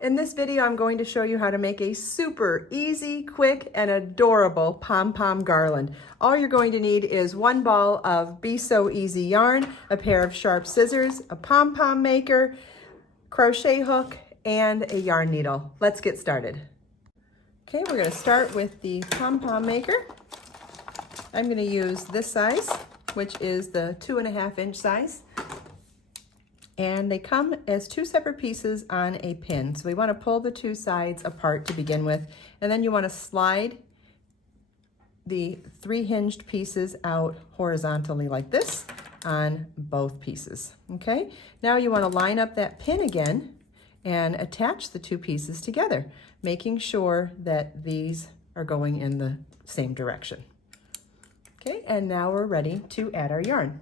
In this video, I'm going to show you how to make a super easy, quick, and adorable Pom Pom Garland. All you're going to need is one ball of Be So Easy yarn, a pair of sharp scissors, a Pom Pom Maker, crochet hook, and a yarn needle. Let's get started. Okay, we're going to start with the Pom Pom Maker. I'm going to use this size, which is the 2.5 inch size. And they come as two separate pieces on a pin. So we want to pull the two sides apart to begin with, and then you want to slide the 3 hinged pieces out horizontally like this on both pieces. Okay, now you want to line up that pin again and attach the two pieces together, making sure that these are going in the same direction. Okay, and now we're ready to add our yarn.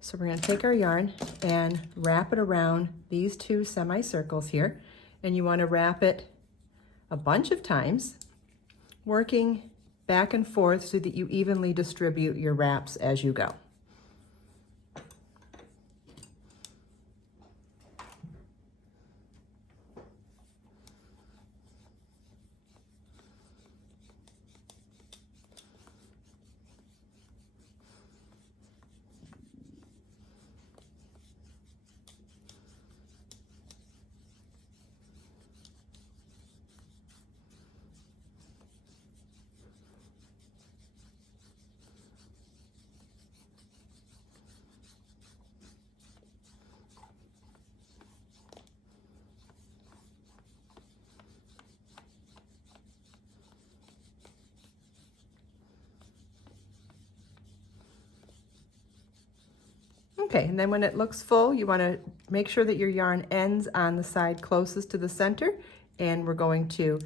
So we're going to take our yarn and wrap it around these two semicircles here, and you want to wrap it a bunch of times, working back and forth so that you evenly distribute your wraps as you go. Okay, and then when it looks full, you want to make sure that your yarn ends on the side closest to the center, and we're going to,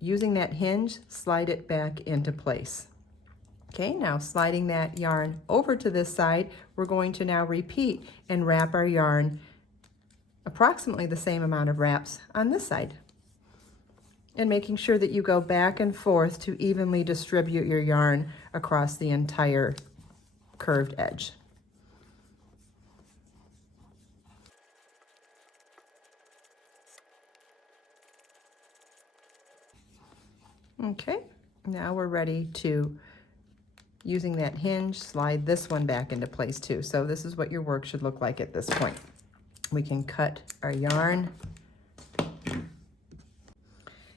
using that hinge, slide it back into place. Okay, now sliding that yarn over to this side, we're going to now repeat and wrap our yarn approximately the same amount of wraps on this side. And making sure that you go back and forth to evenly distribute your yarn across the entire curved edge. Okay, now we're ready to, using that hinge, slide this one back into place too. So this is what your work should look like at this point. We can cut our yarn,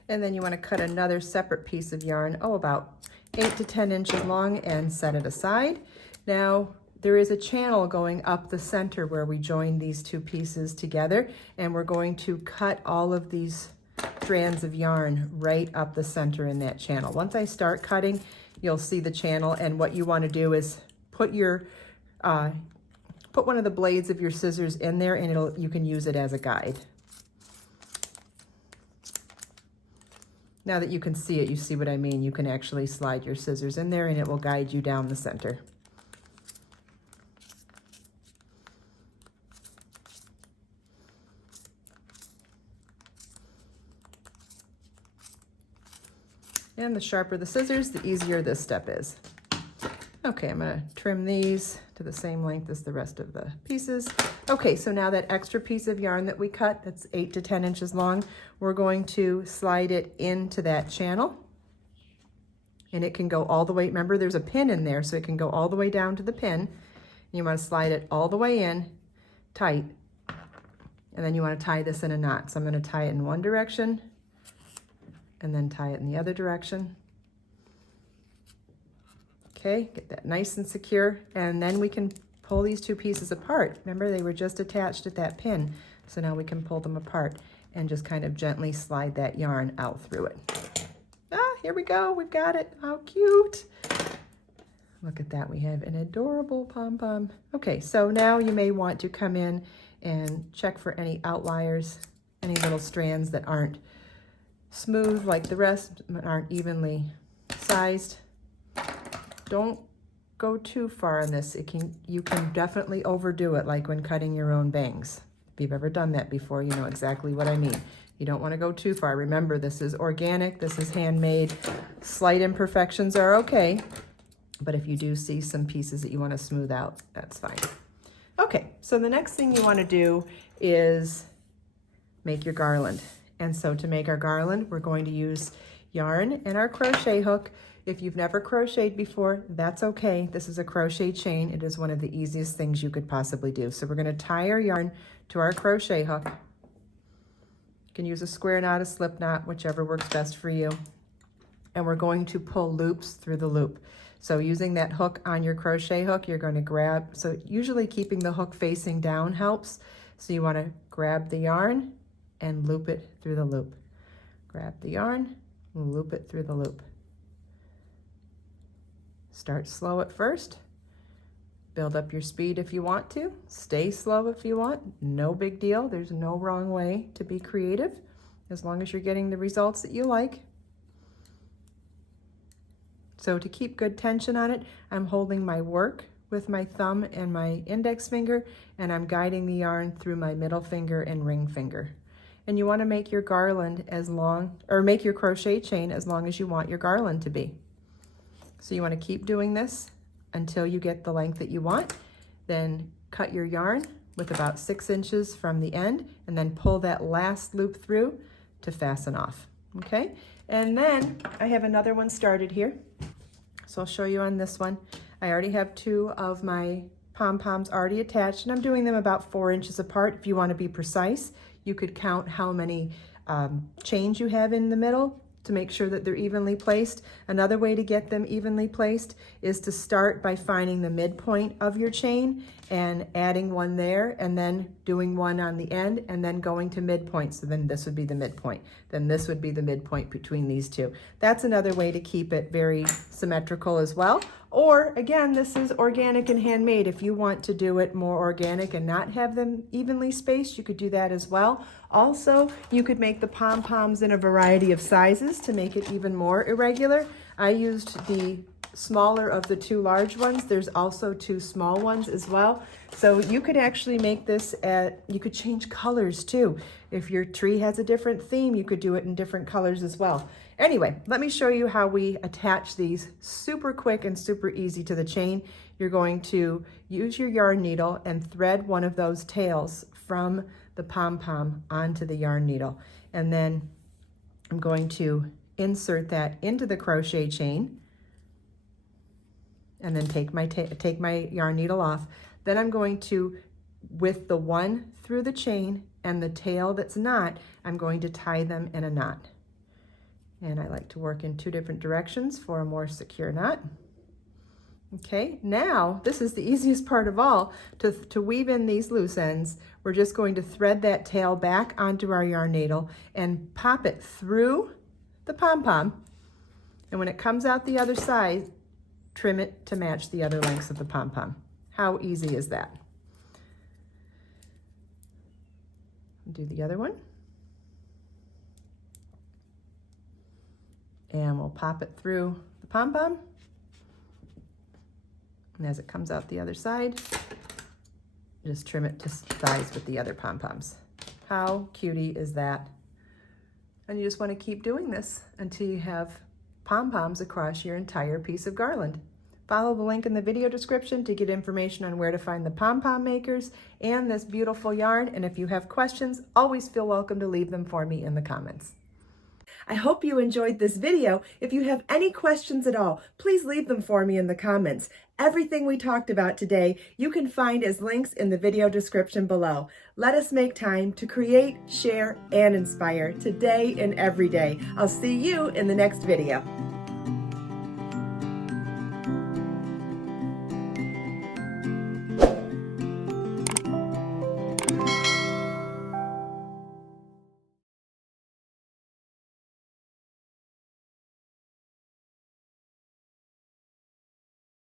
and then you want to cut another separate piece of yarn, about 8 to 10 inches long, and set it aside. Now there is a channel going up the center where we join these two pieces together, and we're going to cut all of these strands of yarn right up the center in that channel. Once I start cutting, you'll see the channel, and what you want to do is put your put one of the blades of your scissors in there, and you can use it as a guide. Now that you can see it, you see what I mean. You can actually slide your scissors in there and it will guide you down the center. And the sharper the scissors, the easier this step is. Okay, I'm going to trim these to the same length as the rest of the pieces. Okay, so now that extra piece of yarn that we cut, that's 8 to 10 inches long, we're going to slide it into that channel. And it can go all the way, remember there's a pin in there, so it can go all the way down to the pin. You want to slide it all the way in, tight, and then you want to tie this in a knot. So I'm going to tie it in one direction, and then tie it in the other direction. Okay, get that nice and secure, and then we can pull these two pieces apart. Remember, they were just attached at that pin, so now we can pull them apart and just kind of gently slide that yarn out through it. Here we go, we've got it. How cute. Look at that, we have an adorable pom-pom. Okay, so now you may want to come in and check for any outliers, any little strands that aren't smooth like the rest, aren't evenly sized. Don't go too far on this. You can definitely overdo it, like when cutting your own bangs. If you've ever done that before, you know exactly what I mean. You don't want to go too far. Remember, this is organic, this is handmade. Slight imperfections are okay, but if you do see some pieces that you want to smooth out, that's fine. Okay. Okay, so the next thing you want to do is make your garland. And so to make our garland, we're going to use yarn and our crochet hook. If you've never crocheted before, that's okay. This is a crochet chain. It is one of the easiest things you could possibly do. So we're going to tie our yarn to our crochet hook. You can use a square knot, a slip knot, whichever works best for you. And we're going to pull loops through the loop. So using that hook on your crochet hook, you're going to grab, so usually keeping the hook facing down helps. So you want to grab the yarn and loop it through the loop. Grab the yarn, loop it through the loop. Start slow at first. Build up your speed if you want to. Stay slow if you want. No big deal. There's no wrong way to be creative as long as you're getting the results that you like. So to keep good tension on it, I'm holding my work with my thumb and my index finger, and I'm guiding the yarn through my middle finger and ring finger. And you want to make your garland as long, or make your crochet chain as long as you want your garland to be. So you want to keep doing this until you get the length that you want. Then cut your yarn with about 6 inches from the end, and then pull that last loop through to fasten off. Okay, and then I have another one started here. So I'll show you on this one. I already have 2 of my pom-poms already attached, and I'm doing them about 4 inches apart. If you want to be precise, you could count how many chains you have in the middle to make sure that they're evenly placed. Another way to get them evenly placed is to start by finding the midpoint of your chain and adding one there, and then doing one on the end, and then going to midpoint. So then this would be the midpoint. Then this would be the midpoint between these two. That's another way to keep it very symmetrical as well. Or again, this is organic and handmade. If you want to do it more organic and not have them evenly spaced, you could do that as well. Also, you could make the pom-poms in a variety of sizes to make it even more irregular. I used the smaller of the 2 large ones. There's also 2 small ones as well. So you could actually make this you could change colors too. If your tree has a different theme, you could do it in different colors as well. Anyway, let me show you how we attach these super quick and super easy to the chain. You're going to use your yarn needle and thread one of those tails from the pom-pom onto the yarn needle. And then I'm going to insert that into the crochet chain, and then take my yarn needle off. Then I'm going to, with the one through the chain and the tail that's not, I'm going to tie them in a knot. And I like to work in 2 different directions for a more secure knot. Okay, now this is the easiest part of all. To weave in these loose ends, we're just going to thread that tail back onto our yarn needle and pop it through the pom-pom. And when it comes out the other side, trim it to match the other lengths of the pom-pom. How easy is that? Do the other one. And we'll pop it through the pom-pom. And as it comes out the other side, just trim it to size with the other pom-poms. How cutie is that? And you just want to keep doing this until you have pom-poms across your entire piece of garland. Follow the link in the video description to get information on where to find the Pom Pom makers and this beautiful yarn. And if you have questions, always feel welcome to leave them for me in the comments. I hope you enjoyed this video. If you have any questions at all, please leave them for me in the comments. Everything we talked about today, you can find as links in the video description below. Let us make time to create, share, and inspire today and every day. I'll see you in the next video.